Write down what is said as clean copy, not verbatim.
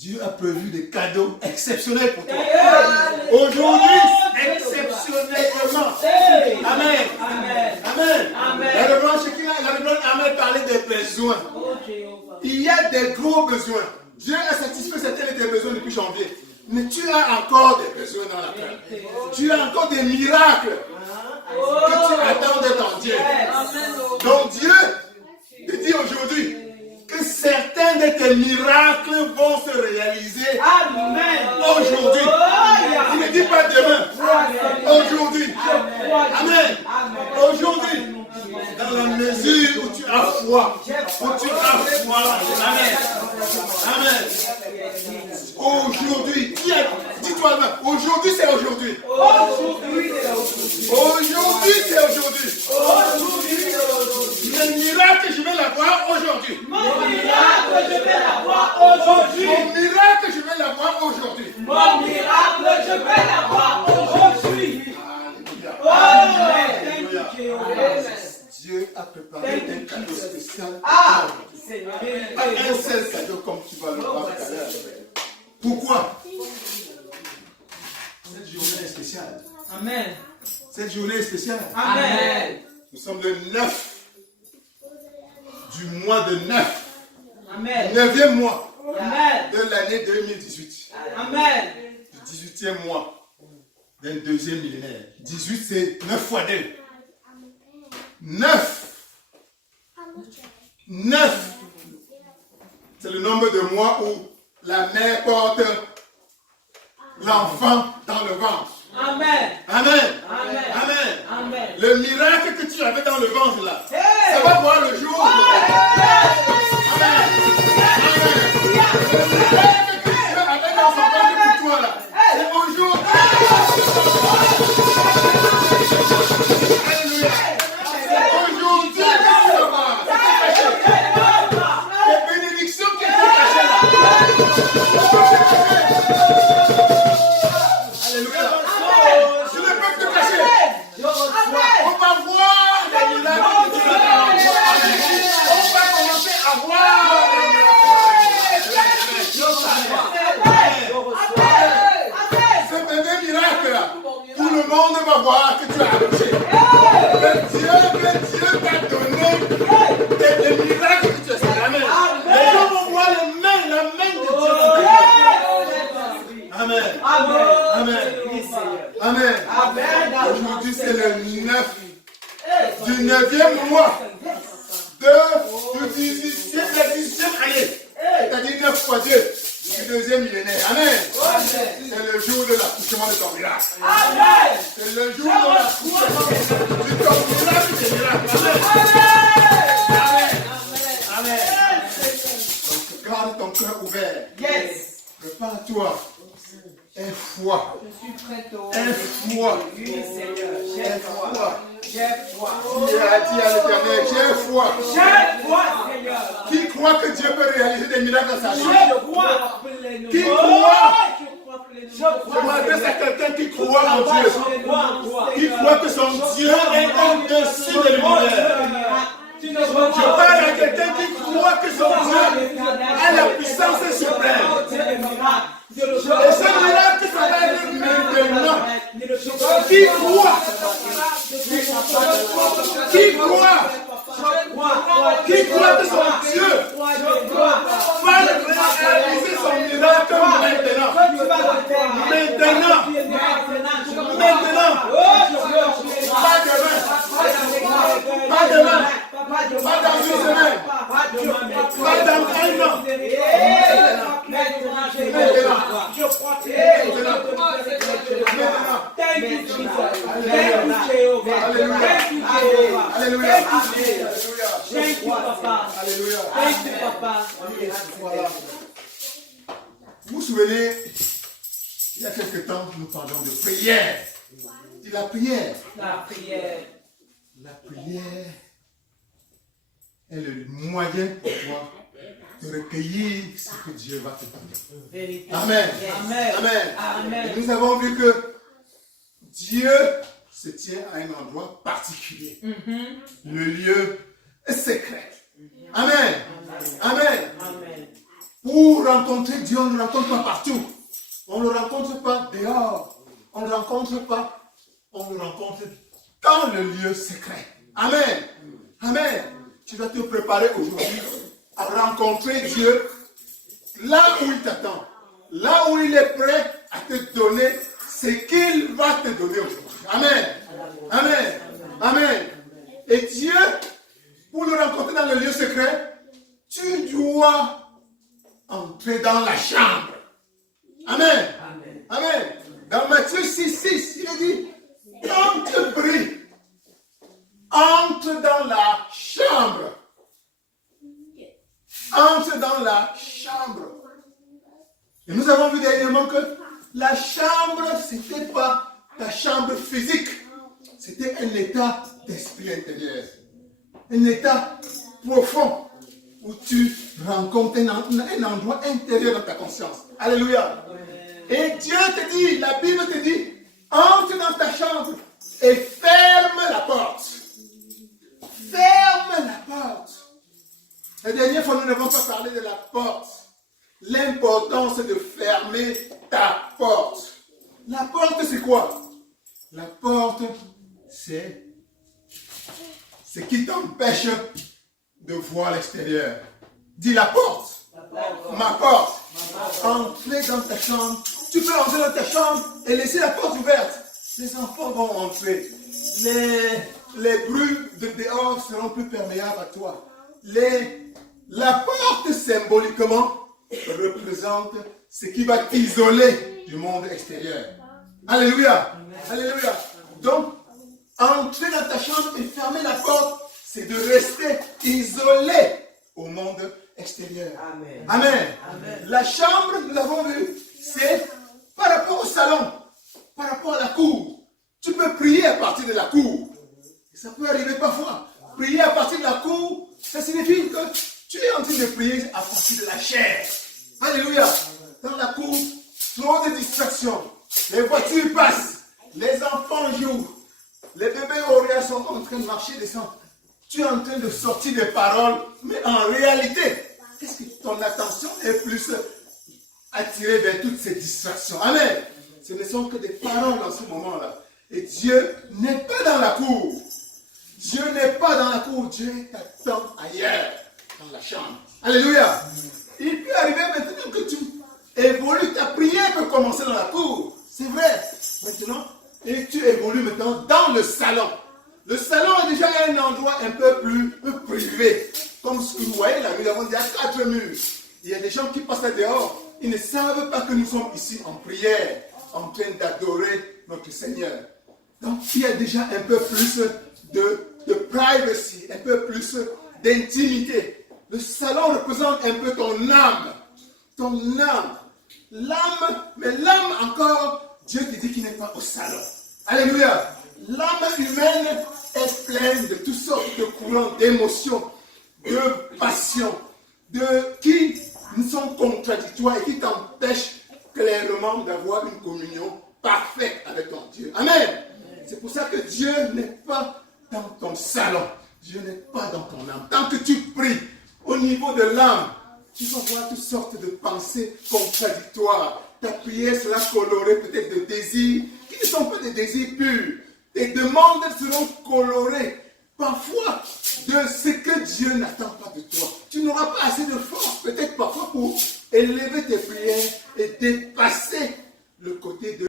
Dieu a prévu des cadeaux exceptionnels pour toi. Aujourd'hui, exceptionnellement. Amen. Amen. La révérende Amen parlait des besoins. Il y a des gros besoins. Dieu a satisfait certains de tes besoins depuis janvier. Mais tu as encore des besoins dans la terre. Tu as encore des miracles que tu attends de ton Dieu. Donc Dieu te dit aujourd'hui que certains de tes miracles vont se réaliser aujourd'hui. Il ne dit pas demain. Aujourd'hui. Amen. Aujourd'hui. Dans la mesure où tu as foi. Amen. Amen. Aujourd'hui. Dis-toi même. Aujourd'hui c'est aujourd'hui. Aujourd'hui c'est aujourd'hui. Le miracle je vais l'avoir aujourd'hui. Mon miracle je vais l'avoir aujourd'hui. Mon miracle je vais l'avoir aujourd'hui. Mon miracle je vais l'avoir aujourd'hui. Dieu a préparé un cadeau spécial. Pas un seul cadeau comme tu vas le voir tout à l'heure. Pourquoi? Cette journée est spéciale. Amen. Cette journée est spéciale. Amen. Nous sommes le 9 du mois de 9. Amen. 9e mois Amen. de l'année 2018. Amen. Du 18e mois d'un deuxième millénaire. 18 c'est 9 fois 2. 9. 9. C'est le nombre de mois où la mère porte l'enfant dans le ventre. Amen. Amen. Amen. Amen. Amen. Le miracle que tu avais dans le ventre là, ça va voir le jour. Amen. Le miracle que Dieu avait dans son ventre pour toi là, c'est aujourd'hui. Alléluia. C'est aujourd'hui que tu vas voir. Les bénédictions qui étaient cachées là. Alléluia. Tu ne peux plus cacher. On va voir les miracles que tu vas voir. On va commencer à voir les miracles. Ce bébé miracle là, tout le monde va voir que tu as accouché. Que Dieu t'a donné des miracles que tu as fait. Amen. Les gens vont voir la main de Dieu. Amen. Amen. Amen. Amen. Aujourd'hui c'est le 9 du 9e mois de 18e année. C'est-à-dire 9 fois 2 du deuxième millénaire. Amen. C'est le jour de l'accouchement de ton miracle. Amen. C'est le jour de l'accouchement de ton miracle des miracles. Amen. Amen. Amen. Donc garde ton cœur ouvert. Yes. Prépare-toi. Un foi. Je suis prêt au. Un foi. Oui, Seigneur. J'ai Un foi. foi. J'ai foi. Qui a dit à l'Éternel, j'ai foi. J'ai foi, Seigneur. Qui croit que Dieu peut réaliser des miracles dans sa vie? Je crois. Qui croit? Je Je m'adresse à quelqu'un qui croit en Dieu. Qui croit que son Dieu est au-dessus de l'univers. Je parle à quelqu'un qui croit que son Dieu a la puissance suprême. Et ce miracle, ça va être maintenant. Qui croit? Qui croit? Qui croit que son Dieu va réaliser son miracle maintenant? Maintenant. Pas demain. Pas demain. Pas dans une semaine. Pas dans un an. Maintenant. Je crois que Thank you, Jesus. Thank you, Jehovah. Thank you, Jehovah. Alléluia. Thank you, Papa. Alléluia. Thank you, Papa. Voilà. Vous vous souvenez, il y a quelque temps, nous parlons de prière. C'est la prière. La prière. La prière est le moyen pour toi de recueillir ce que Dieu va te donner. Amen. Amen. Amen. Amen. Et nous avons vu que Dieu se tient à un endroit particulier. Le lieu est secret. Amen. Amen. Amen. Pour rencontrer Dieu, on ne le rencontre pas partout. On ne le rencontre pas dehors. On ne le rencontre pas. On le rencontre dans le lieu secret. Amen. Amen. Tu vas te préparer aujourd'hui à rencontrer Dieu là où il t'attend. Là où il est prêt à te donner ce qu'il va te donner aujourd'hui. Amen. Amen. Amen. Et Dieu, pour le rencontrer dans le lieu secret, tu dois entrer dans la chambre. Amen. Amen. Dans Matthieu 6, il est dit, quand tu pries, entre dans la chambre. Entre dans la chambre. Et nous avons vu dernièrement que la chambre, ce n'était pas ta chambre physique. C'était un état d'esprit intérieur. Un état profond où tu rencontres un endroit intérieur dans ta conscience. Alléluia. Et Dieu te dit, la Bible te dit, entre dans ta chambre et ferme la porte. Ferme la porte. La dernière fois, nous n'avons pas parlé de la porte. L'importance de fermer ta porte. La porte, c'est quoi? La porte, c'est ce qui t'empêche de voir l'extérieur. Dis la porte. Ma porte. Entrer dans ta chambre. Tu peux entrer dans ta chambre et laisser la porte ouverte. Les enfants vont entrer. Les bruits de dehors seront plus perméables à toi. La porte, symboliquement, représente ce qui va t'isoler du monde extérieur. Alléluia. Alléluia. Donc, entrer dans ta chambre et fermer la porte, c'est de rester isolé au monde extérieur. Amen. Amen. Amen. La chambre, nous l'avons vu, c'est par rapport au salon, par rapport à la cour. Tu peux prier à partir de la cour. Et ça peut arriver parfois. Prier à partir de la cour, ça signifie que tu es en train de prier à partir de la chair. Alléluia. Dans la cour, trop de distractions. Les voitures passent. Les enfants jouent. Les bébés horaires sont en train de marcher, descendre. Tu es en train de sortir des paroles, mais en réalité, est-ce que ton attention est plus attirée vers toutes ces distractions? Amen. Ce ne sont que des paroles en ce moment-là. Et Dieu n'est pas dans la cour. Dieu n'est pas dans la cour. Dieu t'attend ailleurs, dans la chambre. Alléluia. Il peut arriver maintenant que tu évolues. Ta prière peut commencer dans la cour. C'est vrai. Maintenant, et tu évolues maintenant dans le salon. Le salon est déjà un endroit un peu plus privé. Comme ce que vous voyez là, nous avons déjà 4 murs. Il y a des gens qui passent là dehors. Ils ne savent pas que nous sommes ici en prière, en train d'adorer notre Seigneur. Donc, il y a déjà un peu plus de privacy, un peu plus d'intimité. Le salon représente un peu ton âme. Ton âme. L'âme, mais l'âme encore, Dieu te dit qu'il n'est pas au salon. Alléluia. L'âme humaine est pleine de toutes sortes de courants d'émotions, de passions, qui sont contradictoires et qui t'empêchent clairement d'avoir une communion parfaite avec ton Dieu. Amen. C'est pour ça que Dieu n'est pas dans ton salon. Dieu n'est pas dans ton âme. Tant que tu pries au niveau de l'âme, tu vas voir toutes sortes de pensées contradictoires. Ta prière sera colorée peut-être de désirs qui ne sont pas des désirs purs. Tes demandes seront colorées parfois de ce que Dieu n'attend pas de toi. Tu n'auras pas assez de force peut-être parfois pour élever tes prières et dépasser le côté de